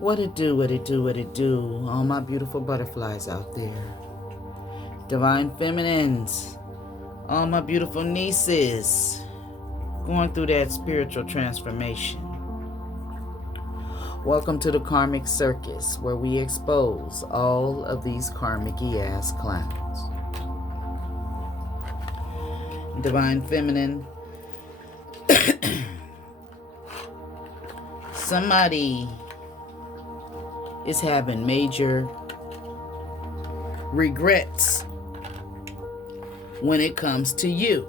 What it do, what it do, what it do, all my beautiful butterflies out there. Divine feminines, all my beautiful nieces, going through that spiritual transformation. Welcome to the Karmic Circus, where we expose all of these karmic-y ass clowns. Divine feminine, somebody is having major regrets when it comes to you.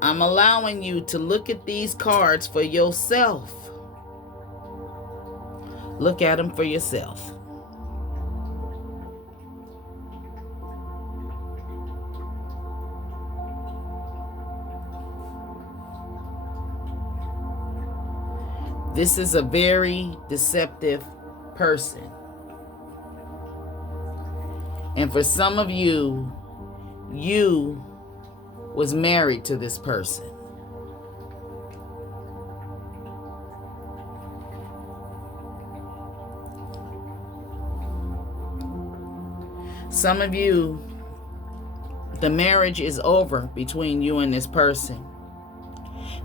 I'm allowing you to look at these cards for yourself. Look at them for yourself. This is a very deceptive person. And for some of you, you was married to this person. Some of you, the marriage is over between you and this person.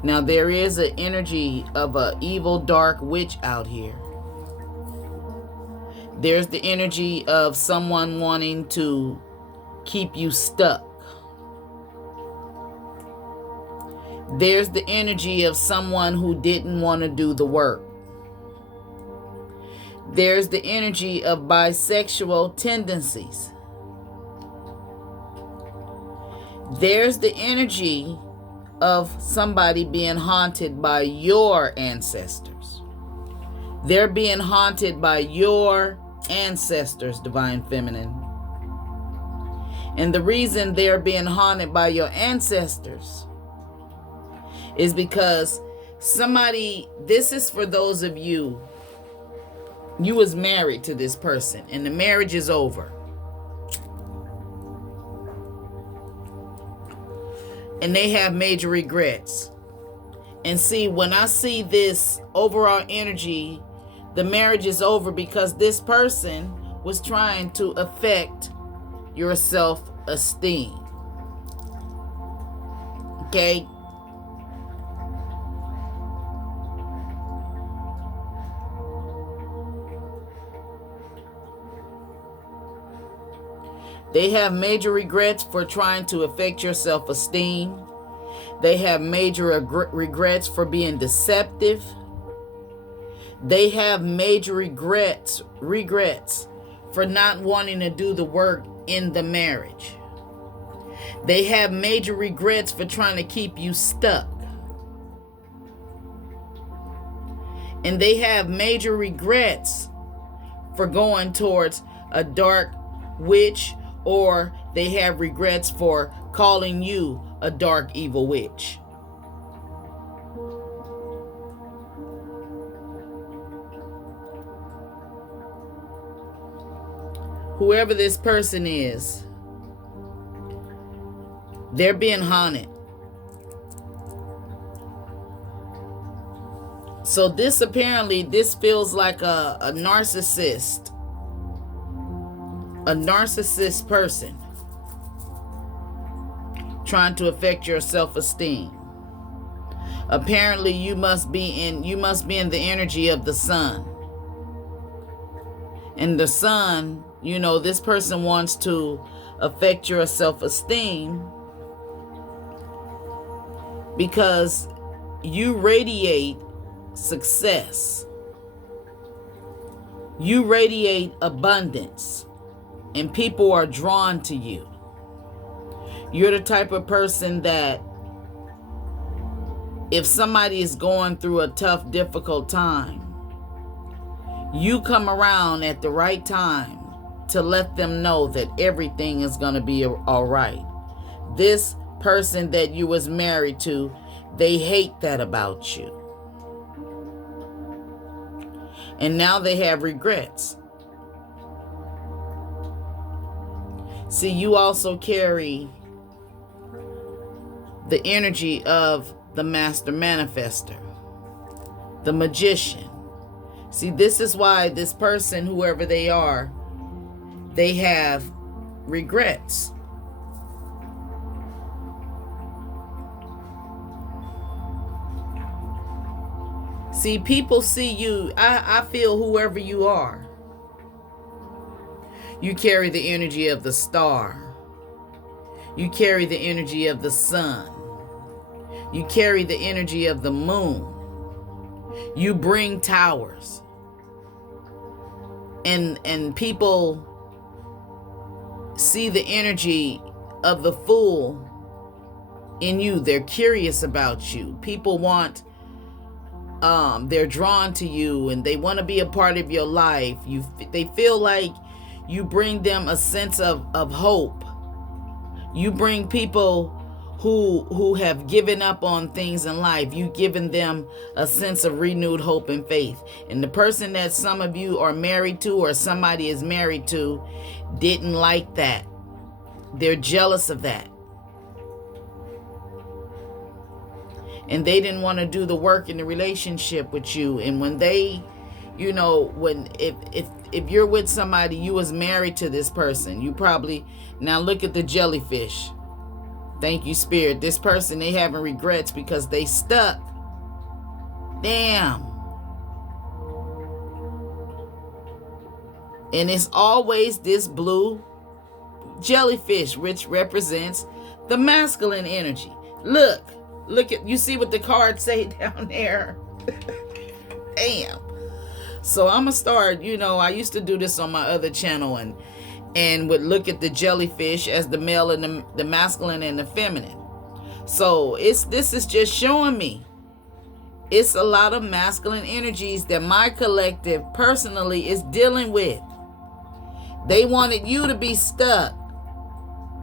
Now there is an energy of an evil dark witch out here. There's the energy of someone wanting to keep you stuck. There's the energy of someone who didn't want to do the work. There's the energy of bisexual tendencies. There's the energy of somebody being haunted by your ancestors. They're being haunted by your ancestors, Divine Feminine. And the reason they're being haunted by your ancestors is because somebody, this is for those of you, you was married to this person and the marriage is over. And they have major regrets. And see, when I see this overall energy, the marriage is over because this person was trying to affect your self-esteem. Okay? They have major regrets for trying to affect your self-esteem. They have major regrets for being deceptive. They have major regrets for not wanting to do the work in the marriage. They have major regrets for trying to keep you stuck. And they have major regrets for going towards a dark witch, or they have regrets for calling you a dark evil witch. Whoever this person is, they're being haunted. So this feels like a narcissist. A narcissist person trying to affect your self-esteem. Apparently you must be in the energy of the sun. And the sun, you know, this person wants to affect your self-esteem because you radiate success. You radiate abundance. And people are drawn to you. You're the type of person that if somebody is going through a tough, difficult time, you come around at the right time to let them know that everything is going to be all right. This person that you was married to, they hate that about you. And now they have regrets. See, you also carry the energy of the master manifester, the magician, See, this is why this person, whoever they are, they have regrets. See, people see you. I feel whoever you are, you carry the energy of the star. You carry the energy of the sun. You carry the energy of the moon. You bring towers. And people see the energy of the fool in you. They're curious about you. People want, they're drawn to you and they want to be a part of your life. They feel like you bring them a sense of hope. You bring people who have given up on things in life. You've given them a sense of renewed hope and faith. And the person that some of you are married to or somebody is married to didn't like that. They're jealous of that. And they didn't want to do the work in the relationship with you. And when they, if you're with somebody, you was married to this person, you probably, now look at the jellyfish. Thank you, Spirit. This person, they having regrets because they stuck. Damn. And it's always this blue jellyfish, which represents the masculine energy. Look at, you see what the cards say down there? Damn. So I'm gonna start, I used to do this on my other channel and would look at the jellyfish as the male and the masculine and the feminine. So this is just showing me it's a lot of masculine energies that my collective personally is dealing with. They wanted you to be stuck,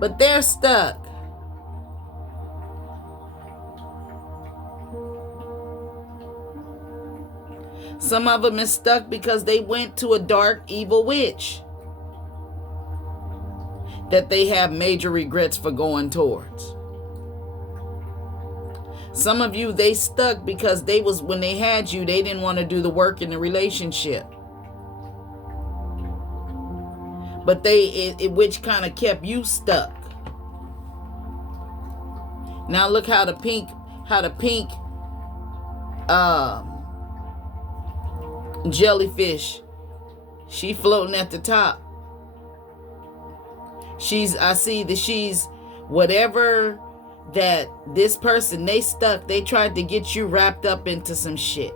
but they're stuck. Some of them is stuck because they went to a dark, evil witch that they have major regrets for going towards. Some of you, they stuck because when they had you, they didn't want to do the work in the relationship. But which kind of kept you stuck. Now look how the pink jellyfish, she floating at the top. I see that she's whatever that this person, they stuck. They tried to get you wrapped up into some shit.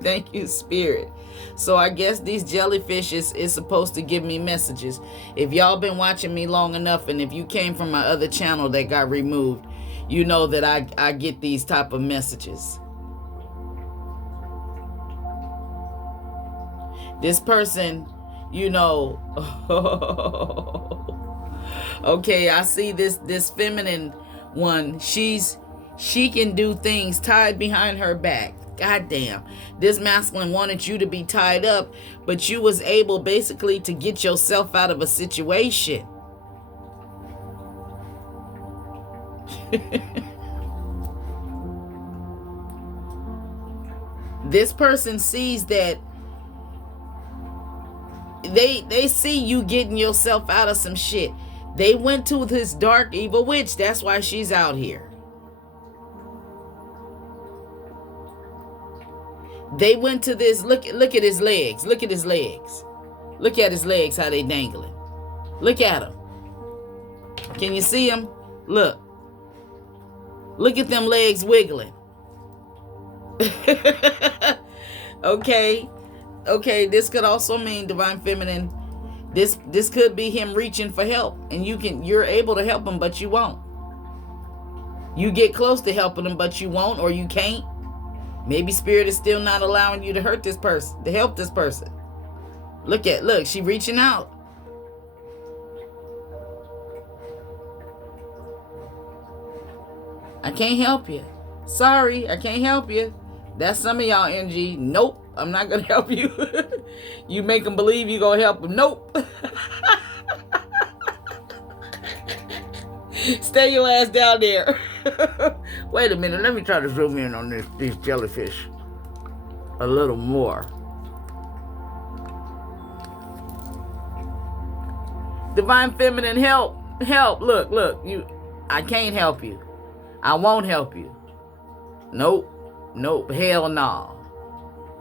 Thank you, Spirit. So I guess these jellyfish is supposed to give me messages. If y'all been watching me long enough, and if you came from my other channel that got removed, you know that I get these type of messages. This person, okay, I see this feminine one. She can do things tied behind her back. God damn. This masculine wanted you to be tied up, but you was able basically to get yourself out of a situation. This person sees that they see you getting yourself out of some shit. They went to this dark evil witch. That's why she's out here. They went to this. Look at his legs. Look at his legs. Look at his legs, how they dangling. Look at them. Can you see them? Look. Look at them legs wiggling. Okay, this could also mean divine feminine. This could be him reaching for help, and you're able to help him, but you won't. You get close to helping him, but you won't, or you can't. Maybe Spirit is still not allowing you to hurt this person, to help this person. Look, she reaching out. I can't help you. Sorry, I can't help you. That's some of y'all energy. Nope, I'm not going to help you. You make them believe you're going to help them. Nope. Stay your ass down there. Wait a minute. Let me try to zoom in on these jellyfish. a little more. Divine Feminine, help. Look, I can't help you. I won't help you. Nope, hell no.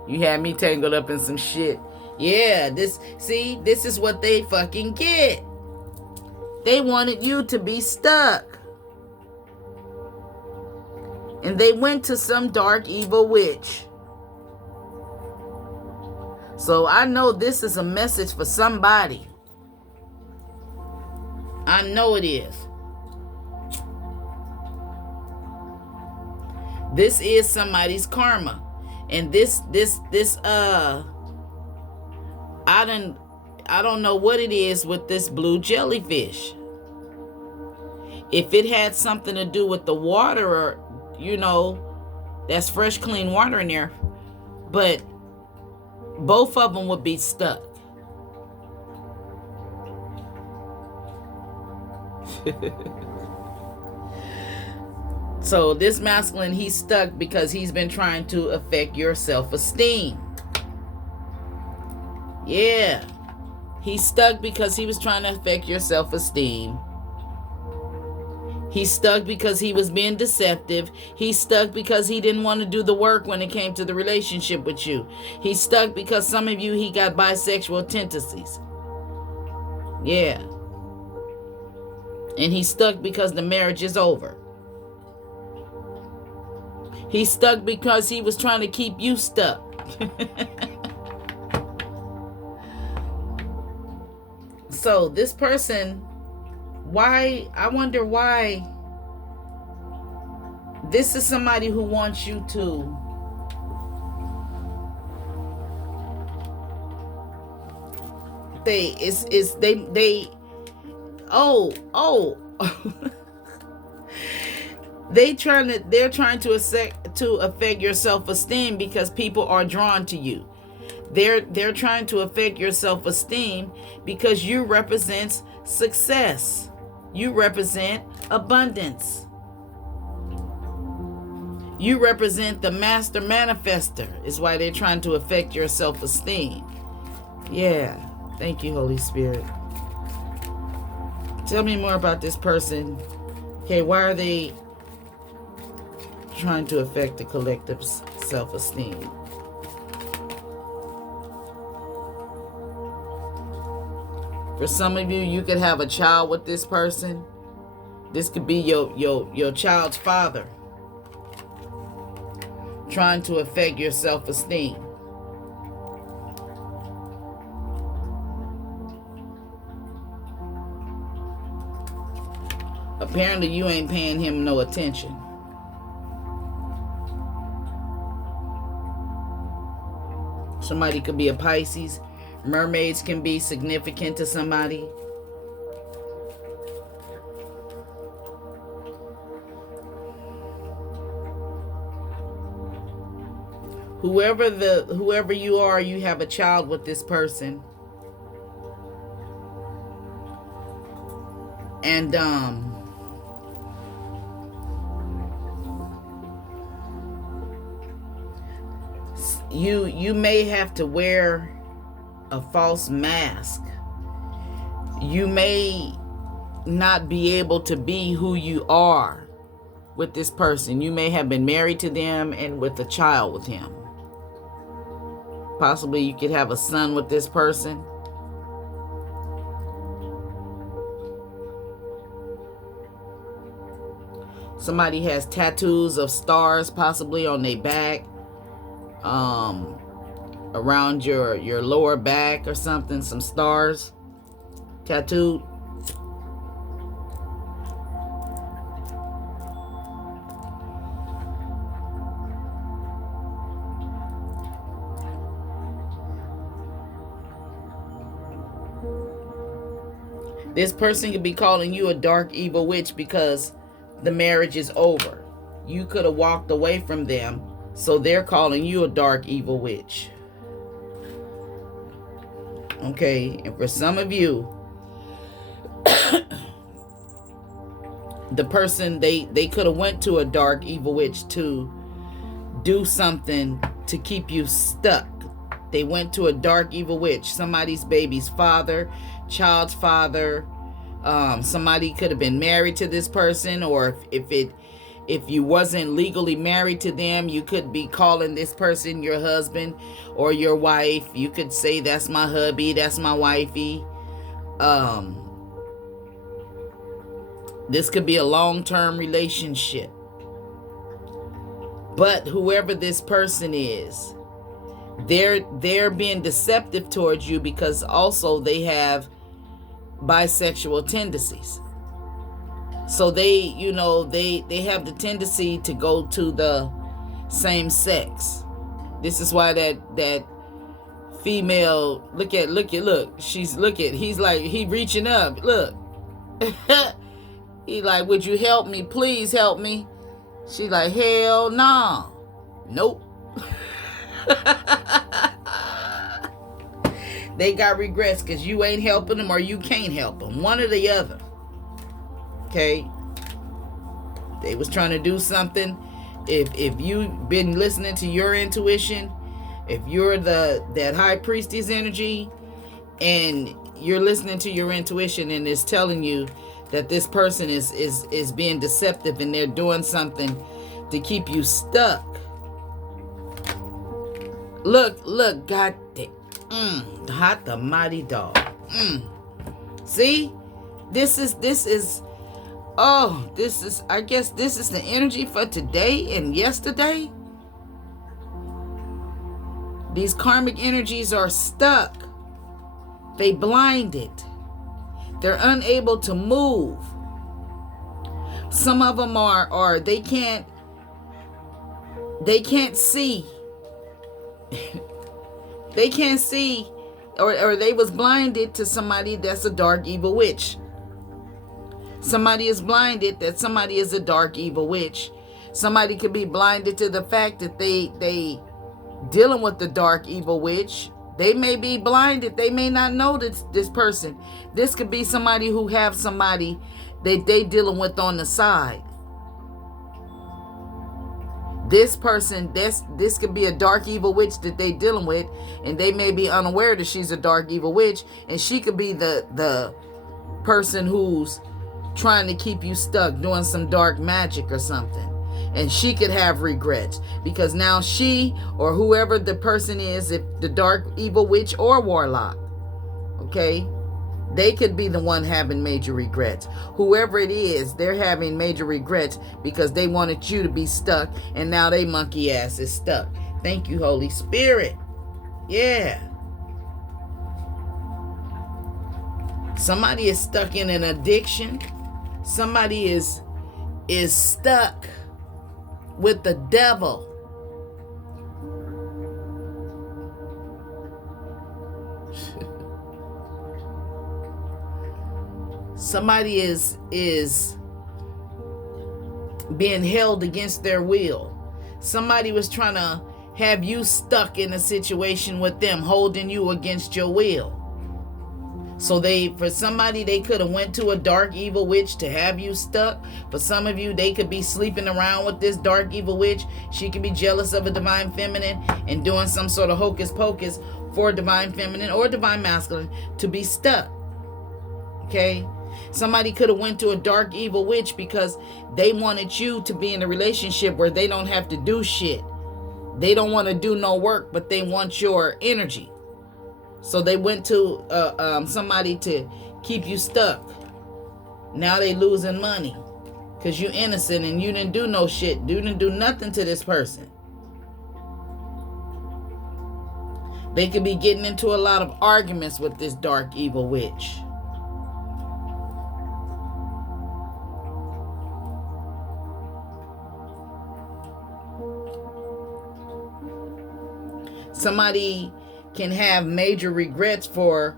You had me tangled up in some shit. Yeah, this is what they fucking get. They wanted you to be stuck. And they went to some dark, evil witch. So I know this is a message for somebody. I know it is. This is somebody's karma. And this I don't know what it is with this blue jellyfish. If it had something to do with the water, or that's fresh, clean water in there, but both of them would be stuck. So this masculine, he's stuck because he's been trying to affect your self-esteem. Yeah. He's stuck because he was trying to affect your self-esteem. He's stuck because he was being deceptive. He's stuck because he didn't want to do the work when it came to the relationship with you. He's stuck because some of you, he got bisexual tendencies. Yeah. And he's stuck because the marriage is over. He's stuck because he was trying to keep you stuck. So this person, I wonder why. This is somebody who wants you to they're trying to affect your self-esteem because people are drawn to you. They're trying to affect your self-esteem because you represent success. You represent abundance. You represent the master manifester. Is why they're trying to affect your self-esteem. Yeah. Thank you, Holy Spirit. Tell me more about this person. Okay, why are they trying to affect the collective self-esteem? For some of you, you could have a child with this person. This could be your child's father trying to affect your self-esteem. Apparently, you ain't paying him no attention. Somebody could be a Pisces. Mermaids can be significant to somebody. Whoever you are, you have a child with this person. And you may have to wear a false mask. You may not be able to be who you are with this person. You may have been married to them and with a child with him. Possibly you could have a son with this person. Somebody has tattoos of stars possibly on their back, around your lower back or something, some stars tattooed. This person could be calling you a dark, evil witch because the marriage is over. You could have walked away from them, so they're calling you a dark, evil witch. Okay, and for some of you, the person, they could have went to a dark, evil witch to do something to keep you stuck. They went to a dark evil witch, somebody's baby's father, child's father. Somebody could have been married to this person, or if you wasn't legally married to them, you could be calling this person your husband or your wife. You could say, that's my hubby, that's my wifey. This could be a long-term relationship. But whoever this person is, they're being deceptive towards you because also they have bisexual tendencies. So they have the tendency to go to the same sex. This is why that female, look. He's like, he reaching up. Look. He like, would you help me? Please help me. She like, hell nah. Nope. They got regrets because you ain't helping them or you can't help them. One or the other. Okay? They was trying to do something. If you've been listening to your intuition, if you're that high priestess energy and you're listening to your intuition and it's telling you that this person is being deceptive and they're doing something to keep you stuck. Look, God damn. Hot the mighty dog. See? This is I guess this is the energy for today and yesterday. These karmic energies are stuck. They blinded. They're unable to move. Some of them are they can't see. They can't see, or they was blinded to somebody that's a dark evil witch. Somebody is blinded that somebody is a dark evil witch. Somebody could be blinded to the fact that they dealing with the dark evil witch. They may be blinded. They may not know this person. This could be somebody who have somebody that they dealing with on the side. This person, this could be a dark evil witch that they dealing with, and they may be unaware that she's a dark evil witch, and she could be the person who's trying to keep you stuck doing some dark magic or something. And she could have regrets because now she or whoever the person is, if the dark evil witch or warlock, okay, they could be the one having major regrets. Whoever it is, they're having major regrets because they wanted you to be stuck and now they monkey ass is stuck. Thank you, Holy Spirit. Yeah. Somebody is stuck in an addiction. Somebody is stuck with the devil. Somebody is being held against their will. Somebody was trying to have you stuck in a situation with them, holding you against your will. So for somebody, they could have went to a dark evil witch to have you stuck. For some of you, they could be sleeping around with this dark evil witch. She could be jealous of a divine feminine and doing some sort of hocus pocus for a divine feminine or divine masculine to be stuck. Okay? Somebody could have went to a dark evil witch because they wanted you to be in a relationship where they don't have to do shit. They don't want to do no work, but they want your energy. So they went to somebody to keep you stuck. Now they losing money because you innocent and you didn't do no shit. You didn't do nothing to this person. They could be getting into a lot of arguments with this dark evil witch. Somebody can have major regrets for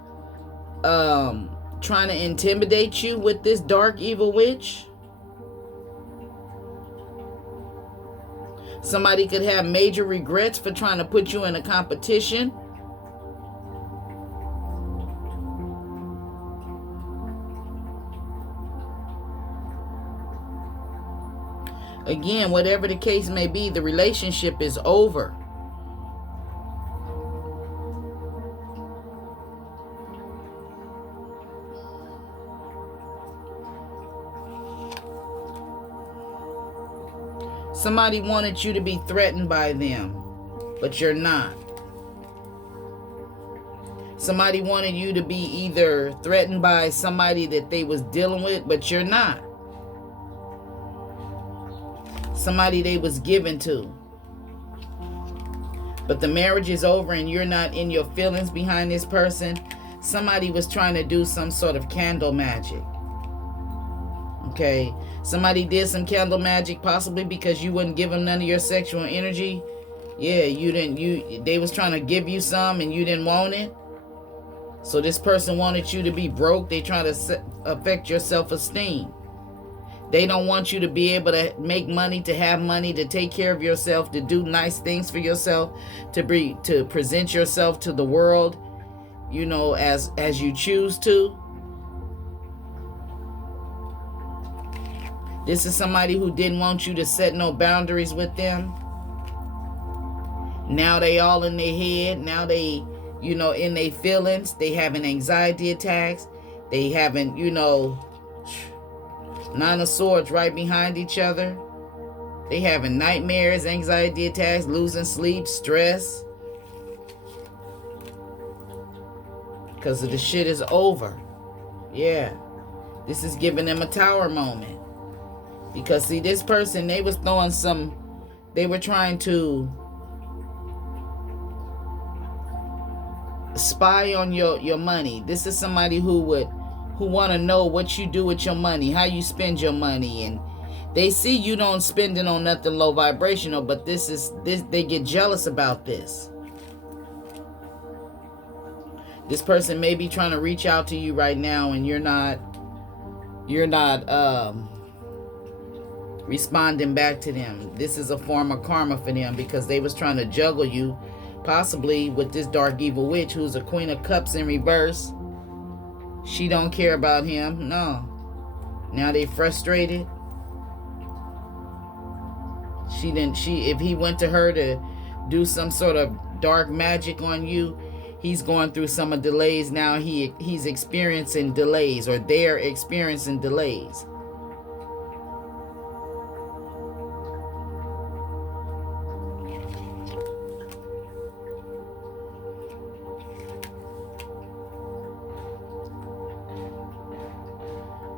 trying to intimidate you with this dark evil witch. Somebody could have major regrets for trying to put you in a competition. Again, whatever the case may be, the relationship is over. Somebody wanted you to be threatened by them, but you're not. Somebody wanted you to be either threatened by somebody that they was dealing with, but you're not. Somebody they was given to. But the marriage is over and you're not in your feelings behind this person. Somebody was trying to do some sort of candle magic. Okay, somebody did some candle magic, possibly because you wouldn't give them none of your sexual energy. Yeah, they was trying to give you some and you didn't want it. So this person wanted you to be broke. They trying to affect your self-esteem. They don't want you to be able to make money, to have money, to take care of yourself, to do nice things for yourself, to present yourself to the world, you know, as you choose to. This is somebody who didn't want you to set no boundaries with them. Now they all in their head. Now they, you know, in their feelings. They having anxiety attacks. They having, you know, Nine of Swords right behind each other. They having nightmares, anxiety attacks, losing sleep, stress. Because the shit is over. Yeah. This is giving them a tower moment. Because see, this person, they was throwing some, they were trying to spy on your money. This is somebody who want to know what you do with your money, how you spend your money, and they see you don't spend it on nothing low vibrational, but this they get jealous about this. This person may be trying to reach out to you right now and you're not responding back to them. This is a form of karma for them because they was trying to juggle you, possibly with this dark evil witch who's a Queen of Cups in reverse. She don't care about him. No. Now they frustrated. If he went to her to do some sort of dark magic on you, he's going through some of delays now. He's experiencing delays, or they're experiencing delays.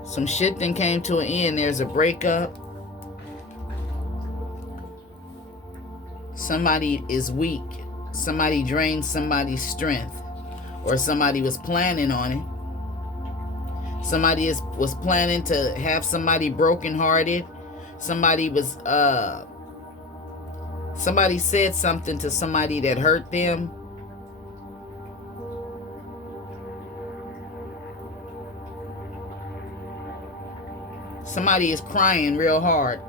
Some shit then came to an end. There's a breakup. Somebody is weak. Somebody drained somebody's strength. Or somebody was planning on it. Somebody was planning to have somebody brokenhearted. Somebody said something to somebody that hurt them. Somebody is crying real hard.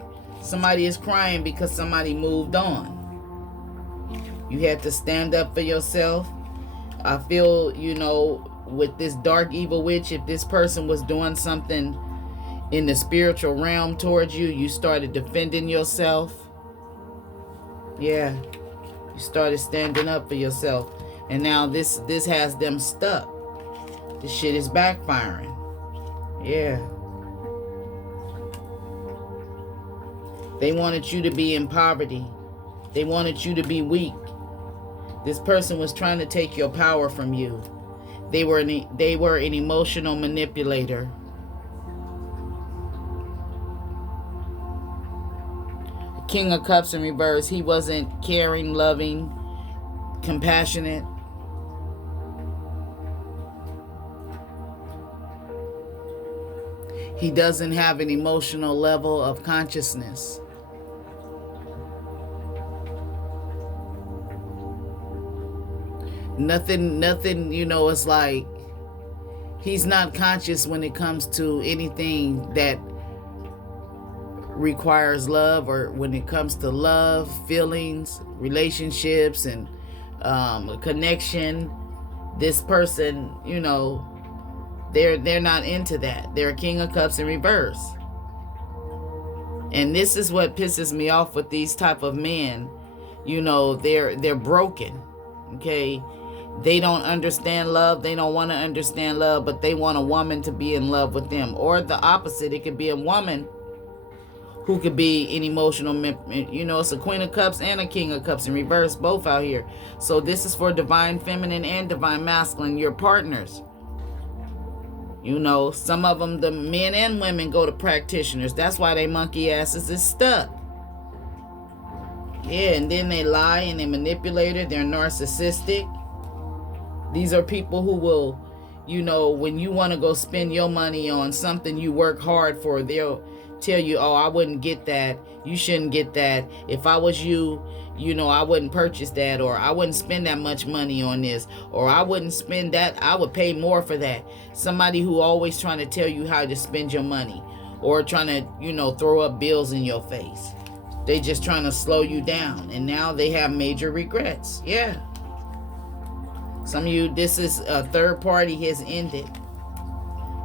Somebody is crying because somebody moved on. You had to stand up for yourself. I feel, you know, with this dark evil witch, if this person was doing something in the spiritual realm towards you, you started defending yourself. Yeah. You started standing up for yourself. And now this has them stuck. This shit is backfiring. Yeah. They wanted you to be in poverty. They wanted you to be weak. This person was trying to take your power from you. They were an emotional manipulator. King of Cups in reverse. He wasn't caring, loving, compassionate. He doesn't have an emotional level of consciousness. Nothing, you know, it's like he's not conscious when it comes to anything that requires love, or when it comes to love, feelings, relationships, and a connection. This person, you know, they're not into that. They're a King of Cups in reverse. And this is what pisses me off with these type of men. You know, they're broken. Okay? They don't understand love. They don't want to understand love, but they want a woman to be in love with them. Or the opposite. It could be a woman who could be an emotional, it's a Queen of Cups and a King of Cups in reverse, both out here. So this is for divine feminine and divine masculine, your partners. Some of them, the men and women, go to practitioners. That's why they monkey asses is stuck. Yeah, and then they lie and they manipulate it. They're narcissistic. These are people who will, when you want to go spend your money on something you work hard for, they'll tell you, oh, I wouldn't get that. You shouldn't get that. If I was you, I wouldn't purchase that, or I wouldn't spend that much money on this, or I wouldn't spend that. I would pay more for that. Somebody who always trying to tell you how to spend your money, or trying to, throw up bills in your face. They just trying to slow you down, and now they have major regrets. Yeah. Some of you, this is a third party has ended,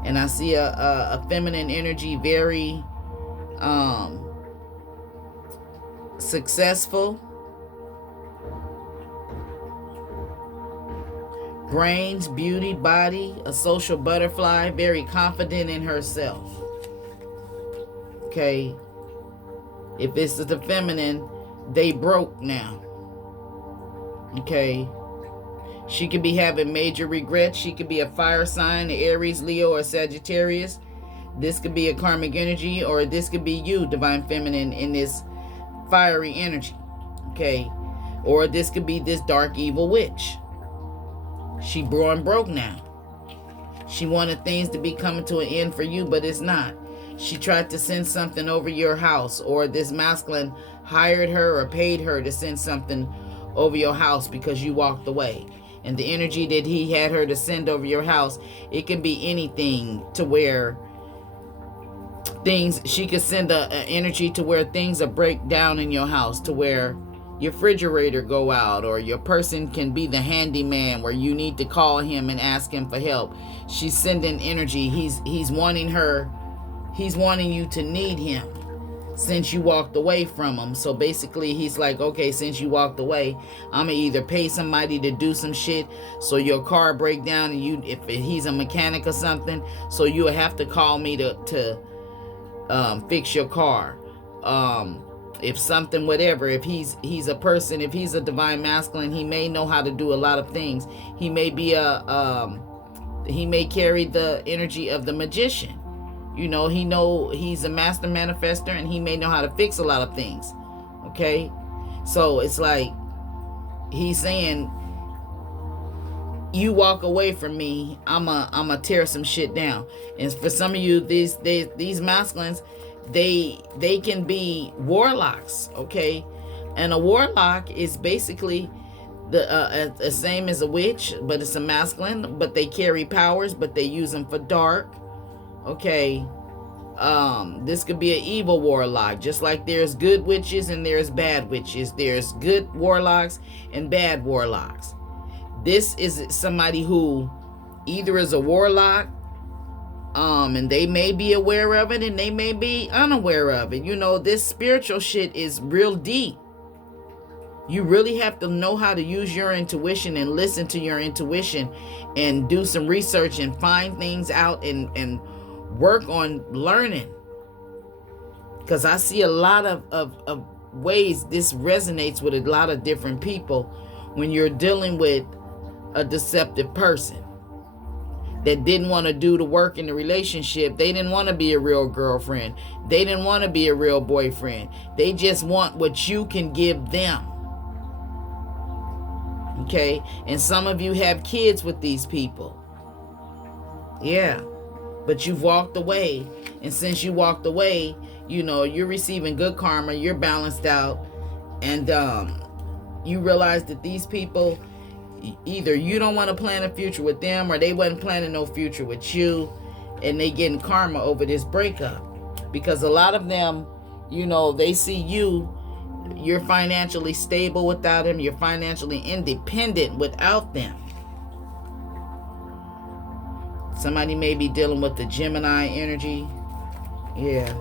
and I see a feminine energy, very successful, brains, beauty, body, a social butterfly, very confident in herself. Okay. If this is the feminine, they broke now. Okay. She could be having major regrets. She could be a fire sign, Aries, Leo, or Sagittarius. This could be a karmic energy, or this could be you, divine feminine, in this fiery energy. Okay. Or this could be this dark evil witch. She broke now. She wanted things to be coming to an end for you, but it's not. She tried to send something over your house, or this masculine hired her or paid her to send something over your house because you walked away. And the energy that he had her to send over your house, it can be anything to where she could send an energy to where things are break down in your house, to where your refrigerator go out, or your person can be the handyman where you need to call him and ask him for help. She's sending energy. He's wanting you to need him since you walked away from him. So basically he's like, okay, since you walked away, I'm gonna either pay somebody to do some shit so your car break down, and if he's a mechanic or something, so you'll have to call me to fix your car. If something, whatever, if he's a person, if he's a divine masculine, he may know how to do a lot of things. He may be he may carry the energy of the magician. He's a master manifester, and he may know how to fix a lot of things. Okay? So it's like he's saying, you walk away from me, I'm a tear some shit down. And for some of you, these masculines, they can be warlocks, okay? And a warlock is basically the same as a witch, but it's a masculine, but they carry powers, but they use them for dark. Okay, this could be an evil warlock, just like there's good witches and there's bad witches. There's good warlocks and bad warlocks. This is somebody who either is a warlock, and they may be aware of it, and they may be unaware of it. This spiritual shit is real deep. You really have to know how to use your intuition and listen to your intuition and do some research and find things out and work on learning, because I see a lot of ways this resonates with a lot of different people when you're dealing with a deceptive person that didn't want to do the work in the relationship. They didn't want to be a real girlfriend. They didn't want to be a real boyfriend. They just want what you can give them. Okay? And some of you have kids with these people. Yeah. But you've walked away, and since you walked away, you're receiving good karma, you're balanced out, and you realize that these people, either you don't want to plan a future with them, or they wasn't planning no future with you, and they getting karma over this breakup. Because a lot of them, they see you're financially stable without them, you're financially independent without them. Somebody may be dealing with the Gemini energy. Yeah.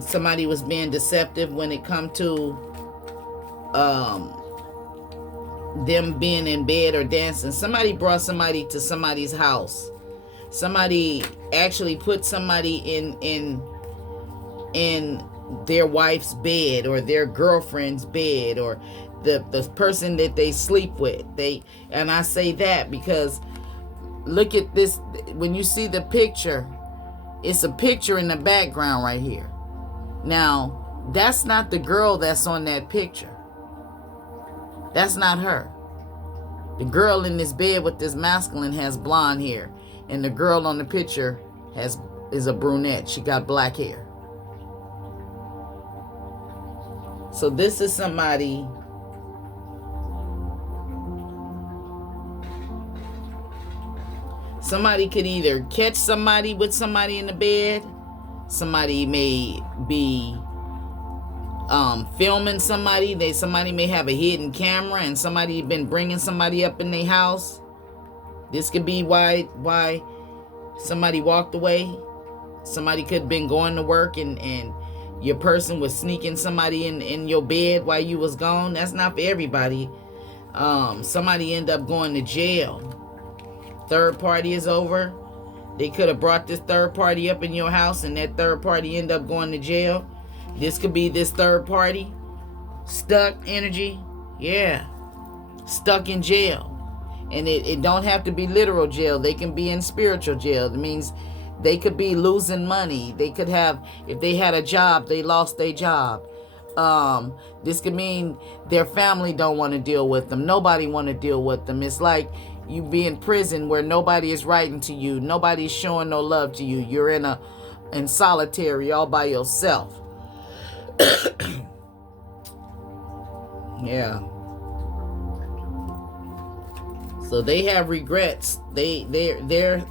Somebody was being deceptive when it come to them being in bed or dancing. Somebody brought somebody to somebody's house Somebody actually put somebody in their wife's bed or their girlfriend's bed or the person that they sleep with. And I say that because look at this. When you see the picture, it's a picture in the background right here. Now, that's not the girl that's on that picture. That's not her. The girl in this bed with this masculine has blonde hair, and the girl on the picture is a brunette. She got black hair. So this is somebody could either catch somebody with somebody in the bed. Somebody may be filming somebody. Somebody may have a hidden camera and somebody been bringing somebody up in their house. This could be why somebody walked away. Somebody could have been going to work and your person was sneaking somebody in your bed while you was gone. That's not for everybody. Somebody end up going to jail. Third party is over. They could have brought this third party up in your house and that third party end up going to jail. This could be this third party stuck energy. Yeah. Stuck in jail. And it don't have to be literal jail. They can be in spiritual jail. It means they could be losing money. They could have, if they had a job, they lost their job. This could mean their family don't want to deal with them. Nobody want to deal with them. It's like you be in prison where nobody is writing to you. Nobody's showing no love to you. You're in solitary all by yourself. Yeah. So they have regrets. They're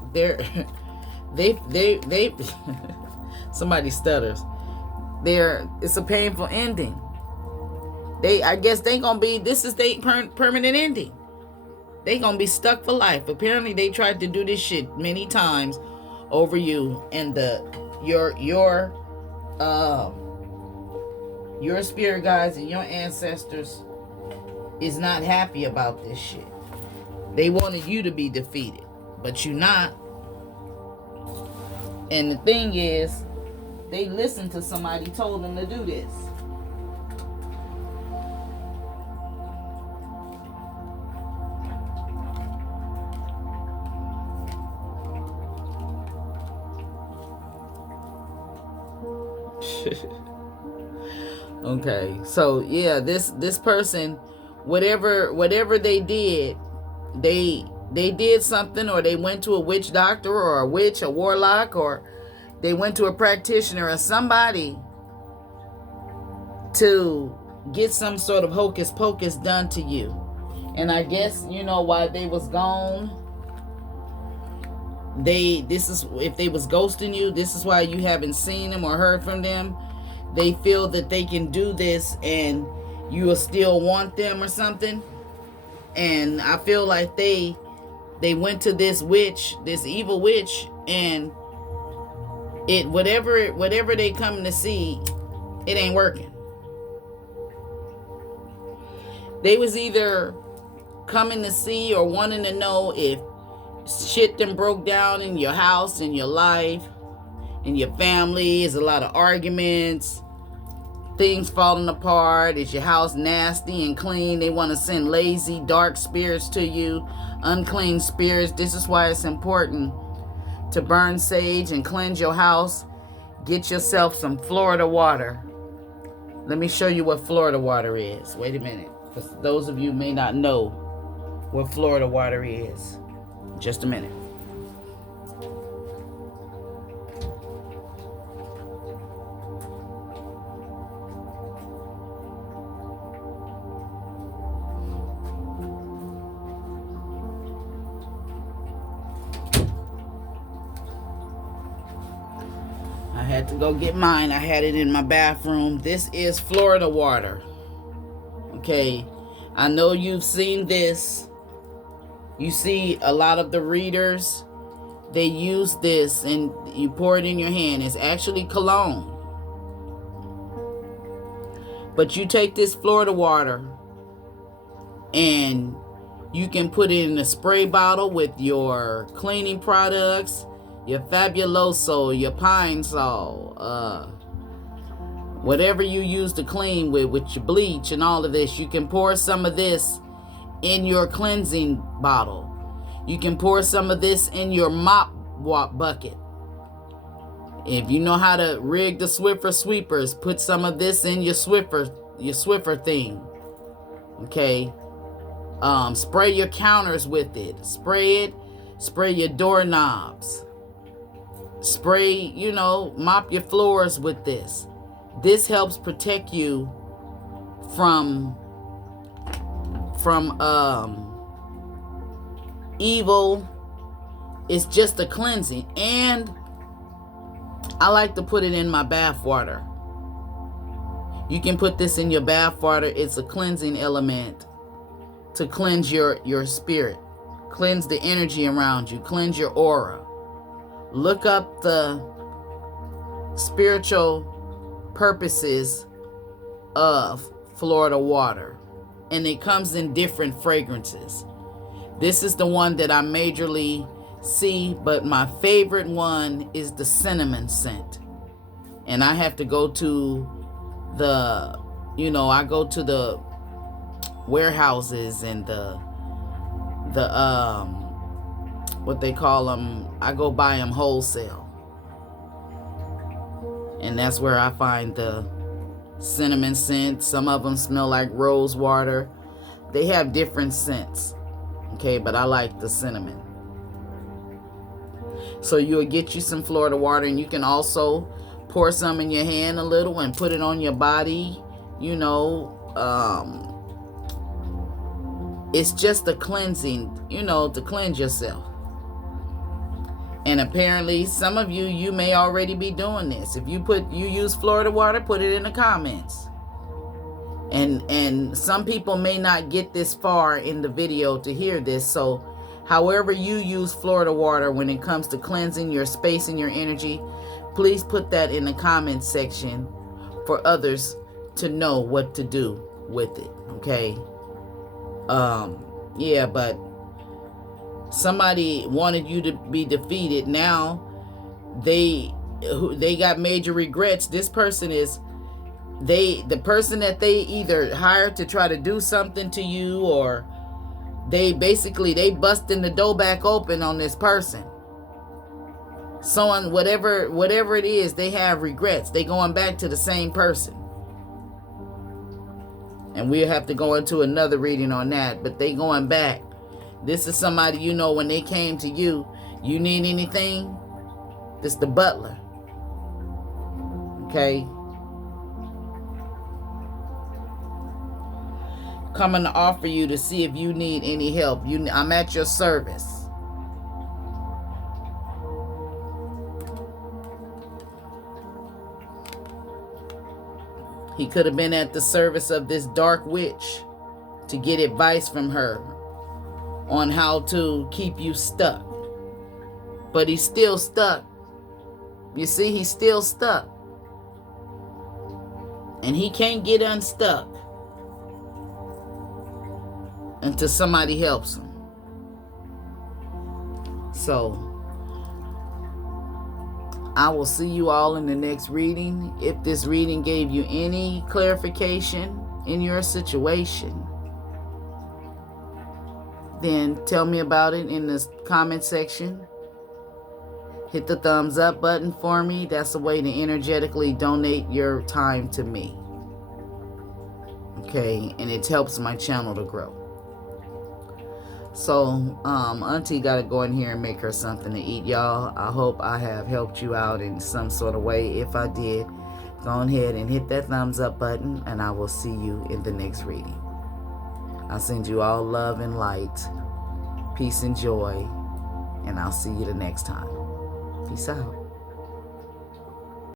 somebody stutters. It's a painful ending. I guess they gonna be, this is their permanent ending. They gonna be stuck for life. Apparently they tried to do this shit many times over you, and your spirit guides and your ancestors is not happy about this shit. They wanted you to be defeated, but you're not. And the thing is, they listened to somebody told them to do this. Okay, so yeah, this person, whatever they did, they did something, or they went to a witch doctor or a witch, a warlock, or they went to a practitioner or somebody to get some sort of hocus pocus done to you. And I guess you know why they was gone. If they was ghosting you, this is why you haven't seen them or heard from them. They feel that they can do this and you will still want them or something. And I feel like they went to this witch, this evil witch, and whatever they come to see, it ain't working. They was either coming to see or wanting to know if shit done broke down in your house, in your life, in your family. Is a lot of arguments, things falling apart. Is your house nasty and clean? They want to send lazy, dark spirits to you, unclean spirits. This is why it's important to burn sage and cleanse your house. Get yourself some Florida water. Let me show you what Florida water is. Wait a minute. For those of you who may not know what Florida water is. Just a minute. I had to go get mine. I had it in my bathroom. This is Florida water. Okay. I know you've seen this. You see a lot of the readers, they use this and you pour it in your hand. It's actually cologne. But you take this Florida water and You can put it in a spray bottle with your cleaning products, your Fabuloso, your Pine Sol, whatever you use to clean with your bleach and all of this. You can pour some of this in your cleansing bottle. You can pour some of this in your mop bucket. If you know how to rig the Swiffer sweepers, put some of this in your Swiffer thing. Okay. Spray your counters with it. Spray your doorknobs. Spray, mop your floors with this. This helps protect you from evil. It's just a cleansing. And I like to put it in my bath water. You can put this in your bath water. It's a cleansing element to cleanse your spirit, cleanse the energy around you, cleanse your aura. Look up the spiritual purposes of Florida water, and it comes in different fragrances. This is the one that I majorly see, but my favorite one is the cinnamon scent. And I have to go to I go to the warehouses and the what they call them, I go buy them wholesale, and that's where I find the cinnamon scent. Some of them smell like rose water. They have different scents, okay, but I like the cinnamon. So you'll get you some Florida water, and you can also pour some in your hand a little and put it on your body. It's just a cleansing, to cleanse yourself. And apparently some of you may already be doing this. If you use Florida water, put it in the comments. And some people may not get this far in the video to hear this. So however you use Florida water when it comes to cleansing your space and your energy, please put that in the comment section for others to know what to do with it. Okay. But somebody wanted you to be defeated. Now they got major regrets. This person is the person that they either hired to try to do something to you, or they busting the door back open on this person. So on whatever it is, they have regrets. They going back to the same person. And we'll have to go into another reading on that. But they going back. This is somebody, when they came to you, you need anything? This the butler. Okay? Coming to offer you to see if you need any help. I'm at your service. He could have been at the service of this dark witch to get advice from her on how to keep you stuck. But he's still stuck. You see, he's still stuck. And he can't get unstuck until somebody helps him. So I will see you all in the next reading. If this reading gave you any clarification in your situation, then tell me about it in the comment section. Hit the thumbs up button for me. That's a way to energetically donate your time to me. Okay, and it helps my channel to grow. So, Auntie got to go in here and make her something to eat, y'all. I hope I have helped you out in some sort of way. If I did, go ahead and hit that thumbs up button, and I will see you in the next reading. I send you all love and light, peace and joy, and I'll see you the next time. Peace out.